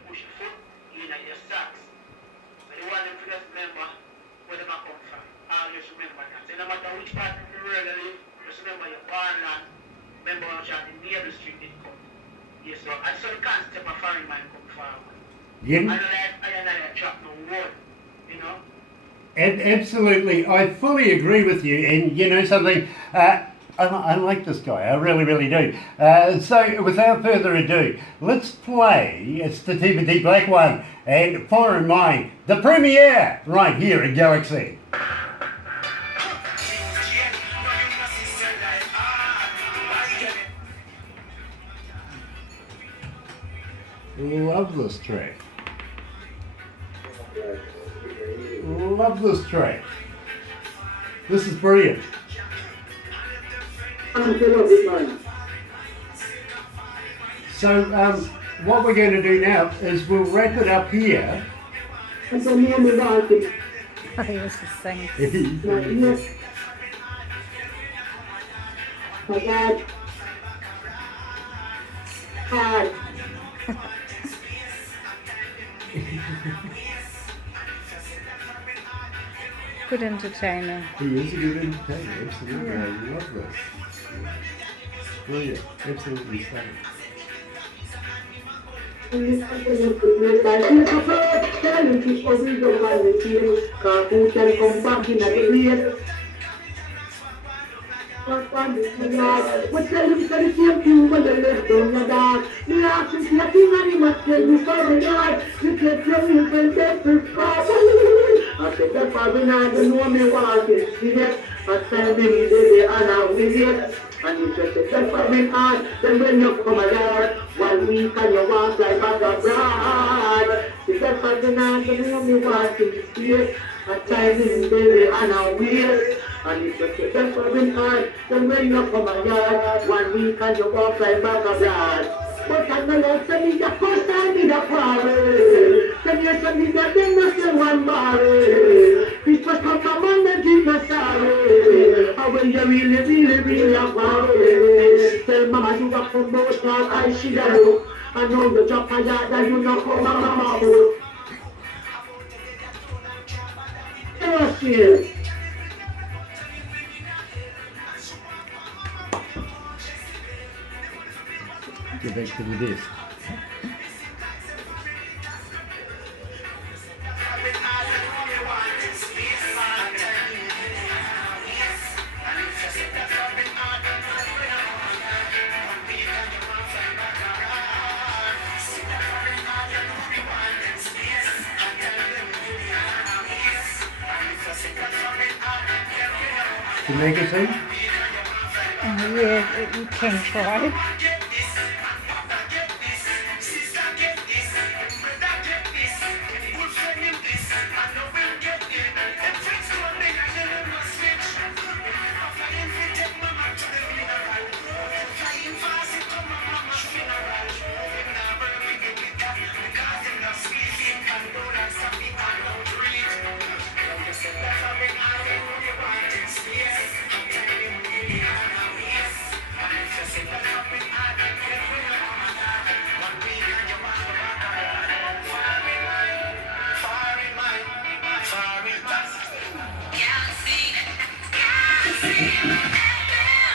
push your foot in your socks. But the one them to just remember where they come from. Always remember that. So no matter which part of the world you live, just remember your born land. Remember when shot in the other street did come. Yes, so and so the concept of foreign man come forward. Yeah. I don't like I trap no word, you know. Absolutely, I fully agree with you. And you know something, I like this guy. I really, really do. So, without further ado, let's play Sativa da Black one and Foreign Mind, the premiere right here at Galaxy. Love this track. Love this track. This is brilliant. So, what we're going to do now is we'll wrap it up here. Oh, he was just saying. My God. Hard. Good entertainer. He is a good entertainer, absolutely. Yeah. I love this. Brilliant, absolutely stunning. What tell you for the same thing when you left on your dog? Me ask you nothing and he must tell you for the God. You can't tell me when that's the problem. I said that's why we not know me walking serious. I tell me baby and I'm with it. And you just say that's why we hard. Then when you come alive, 1 week and you walk like back abroad. See that's why we not know me walking serious. I tell me baby and I'm with it. And it's just a best of in hard. Then when you come a yard, 1 week and you walk like back abroad. But I know you tell me the first time in the party. Then you tell me that then you say one barrel. Christmas come from Monday, Jesus sorry. How will you really a party? Tell mama you got from both now, I see the look. I know you drop a yard and you not come a mama hook. Yes, yes. Get back to the desk. Can you make it sing? Yeah, you can try.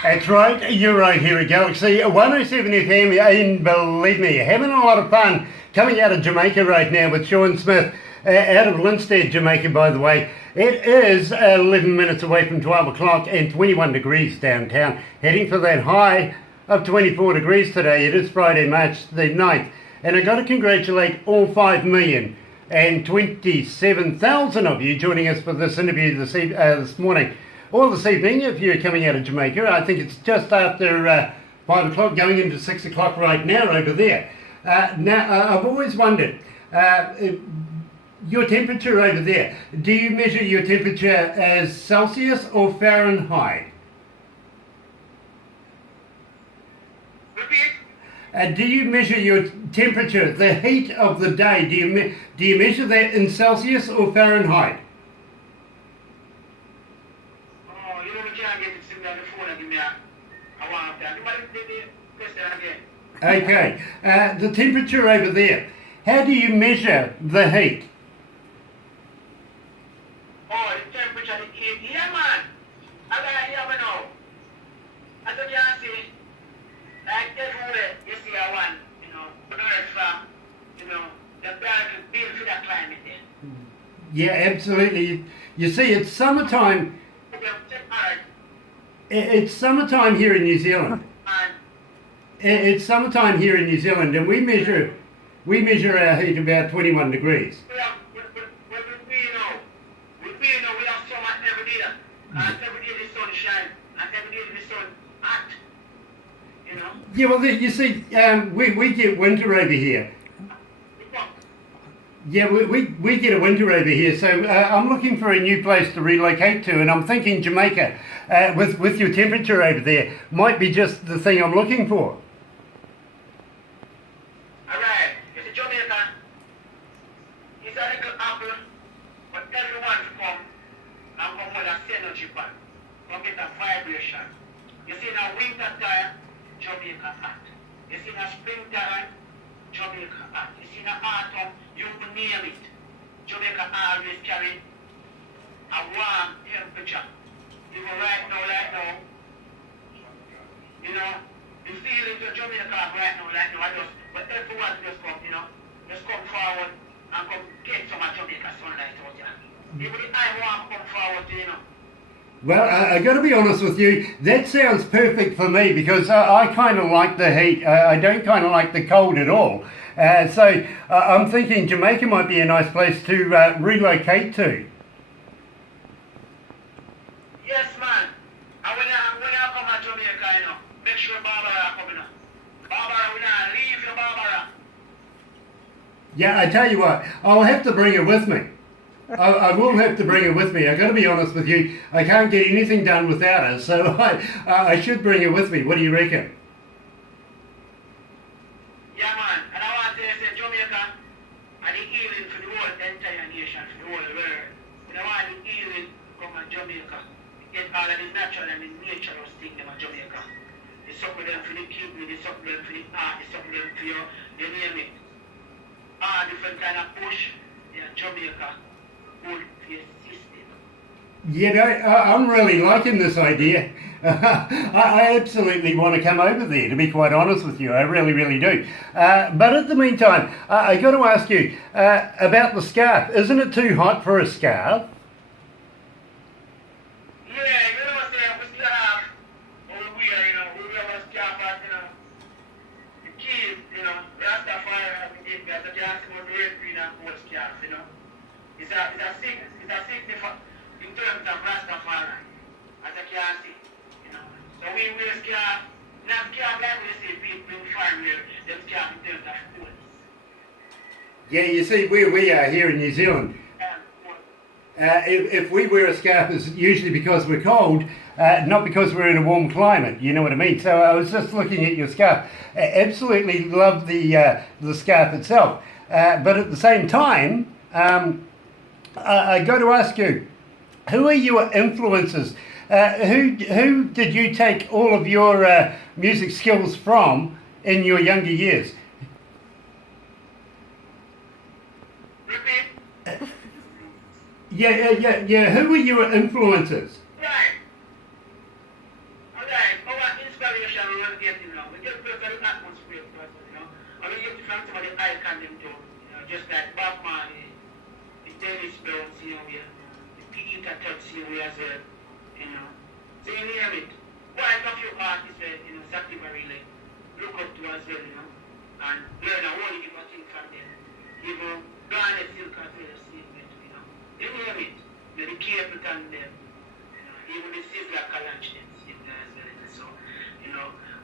That's right, you're right here at Galaxy 107 FM, and believe me, having a lot of fun coming out of Jamaica right now with Sean Smith, out of Linstead, Jamaica, by the way. It is 11 minutes away from 12 o'clock and 21 degrees downtown, heading for that high of 24 degrees today. It is Friday, March the 9th, and I've got to congratulate all 5,027,000 of you joining us for this interview this morning. Or this evening, if you're coming out of Jamaica. I think it's just after 5 o'clock, going into 6 o'clock right now over there. Now, I've always wondered, your temperature over there, do you measure your temperature as Celsius or Fahrenheit? Repeat. Do you measure your temperature, the heat of the day, do you measure that in Celsius or Fahrenheit? Okay, the temperature over there, how do you measure the heat? Oh, the temperature, the heat. Yeah, man. I gotta hear me now. As you can see, like everywhere, you see a one, earth farm, the parent built for the climate there. Yeah, absolutely. You see, it's summertime. It's summertime here in New Zealand. It's summertime here in New Zealand, and we measure our heat about 21 degrees. We have summer every day, and every day the sun shines, and every day the sun hot. Yeah, well, you see, we get winter over here. Yeah, we get a winter over here, so I'm looking for a new place to relocate to, and I'm thinking Jamaica, with your temperature over there, might be just the thing I'm looking for. Alright, it's Jamaica. It's a little apple, but everyone to come and come with a synergy pan. Come get a vibration. You see in a winter time, Jamaica hot. You see in a springtime, Jamaica hot. You see in a autumn, you name it. Jamaica always carry a warm temperature. Even right now, the feelings of Jamaica right now, but everyone just come, just come forward and come get some of Jamaica sunlight out here. Even the I want to come forward, Well, I got to be honest with you, that sounds perfect for me because I kind of like the heat. I don't kind of like the cold at all. So I'm thinking Jamaica might be a nice place to relocate to. Yes, man. And when I come to Jamaica, make sure Barbara coming up. Barbara, we not leave your Barbara. Yeah, I tell you what, I'll have to bring her with me. I will have to bring her with me. I got to be honest with you, I can't get anything done without her, so I should bring her with me. What do you reckon? Yeah, man. And I want to say Jamaica and the healing for the whole entire nation, for the whole world. And I want the healing from Jamaica. Get all of the natural and the natural things in Jamaica. The something them for the kidney, the something them for the heart, the something them for your, you name it. All different kind of push in Jamaica. I'm really liking this idea. I absolutely want to come over there, to be quite honest with you. I really, really do. But at the meantime, I got to ask you about the scarf. Isn't it too hot for a scarf? Yeah, we still have, we wear a scarf as, the kids, Rastafari, we got the gas about the red, green, and gold scarf, It's a significant in terms of Rastafari, as I can see, So we wear scarf, not scarf like we see people in farm wear, them scarf in terms of coats. Yeah, you see, where we are here in New Zealand, if we wear a scarf, it's usually because we're cold, not because we're in a warm climate, you know what I mean? So I was just looking at your scarf. I absolutely love the scarf itself, but at the same time, I got to ask you, who are your influences? Who did you take all of your music skills from in your younger years? Repeat? Yeah. Who were your influences? Right. Alright, our inspiration we will get, we get to the atmosphere first, and we get from some of the icons them too, just like Bob Marley, Dennis Brown, the Peter Tubbs, as well, So you name it. Quite a few artists, Sativa really look up to as well, and learn a whole heap of things from them. Even Garnet Silk as well, same way, You name it. The Capleton them, even the Sizzler Calanch them, same way as well, So,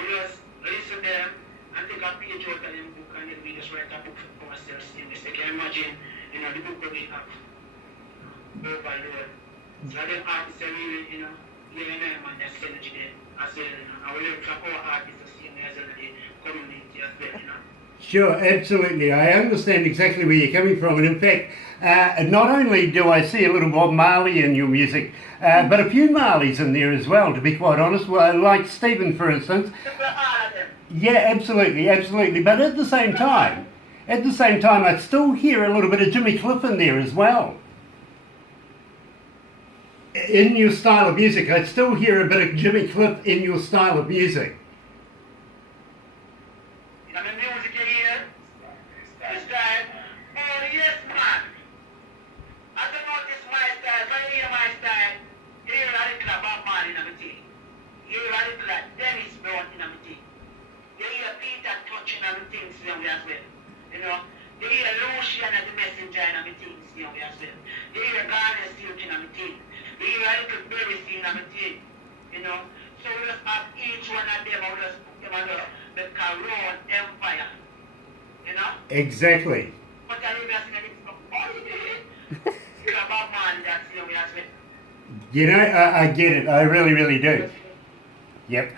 we just listen to them and take a page out of them book and then we just write a book for ourselves. So you can imagine, the book that we have overload. So them artists are really, getting them and their synergy there as well, And we learn from our artists the same as well the community as well, Sure, absolutely. I understand exactly where you're coming from. And in fact, not only do I see a little Bob Marley in your music, but a few Marleys in there as well, to be quite honest. Well, like Stephen, for instance. Yeah, absolutely. But at the same time, at the same time, I still hear a little bit of Jimmy Cliff in there as well. In your style of music, I still hear a bit of Jimmy Cliff in your style of music. You know the music you hear? The style? Oh, yes, man. I don't know this my style. When you hear my style, you hear a little Bob Marley in the thing. You hear a little Dennis Brown in the thing. You hear Peter touching on the things as well. You know? You hear Lucian and the messenger in the things as well. You hear Garner Silk in the thing. You hear a little berry in the thing. You know? So we just have each one of them, we just put them under the Caron Empire. You know? Exactly. But I remember Bob Marley that's as well. You know, I get it. I really, really do. Yep.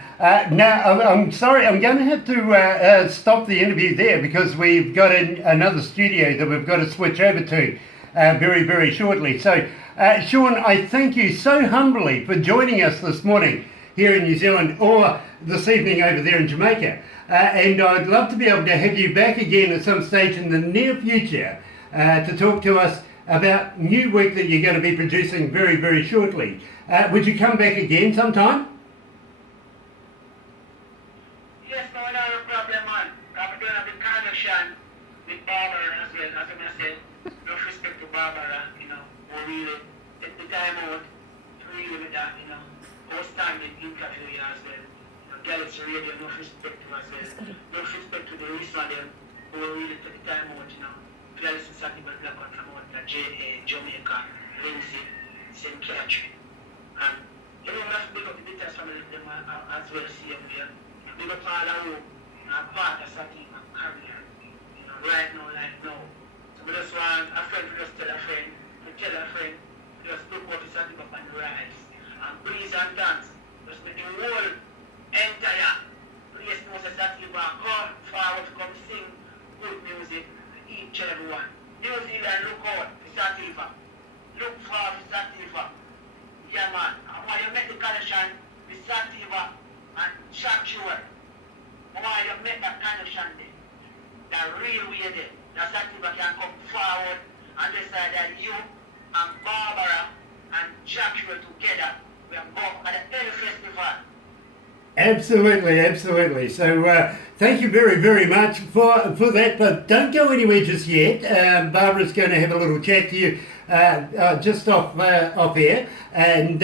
Now, I'm sorry, I'm going to have to stop the interview there because we've got another studio that we've got to switch over to very, very shortly. So, Sean, I thank you so humbly for joining us this morning here in New Zealand or this evening over there in Jamaica. And I'd love to be able to have you back again at some stage in the near future to talk to us about new work that you're going to be producing very, very shortly. Would you come back again sometime? Yes, no, not a problem, man. I'm doing a big connection with Barbara as well. As I said, no respect to Barbara, you know, who really take the time out to really with that, you know, outstanding interview as well. You know, Galaxy Radio, no respect to as well. No respect to the listener them who will really take the time out, you know, to listen to Sativa da Black from out Jamaica, Lindsay, St. Catherine. And, you know, we have to big up the details from them as well, see them here. Big up all of you are part of Sativa career, you know, right now, like now. So we just want a friend to just tell a friend, just look what is Sativa on the rise. And please and thanks, just make the whole entire place know that Sativa come forward to come sing good music to each and everyone. New Zealand, look out for Sativa. Look forward for Sativa. Yeah, man. And when you make the connection with Sativa and Shakshua, I want you to make that connection there. The real way there. That Sativa can come forward and decide that you and Barbara and Shakshua together will go at the Ellie Festival. Absolutely, absolutely. So thank you very, very much for that. But don't go anywhere just yet. Barbara's going to have a little chat to you just off air. And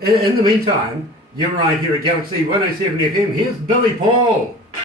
in the meantime, you're right here at Galaxy 107 FM. Here's Billy Paul.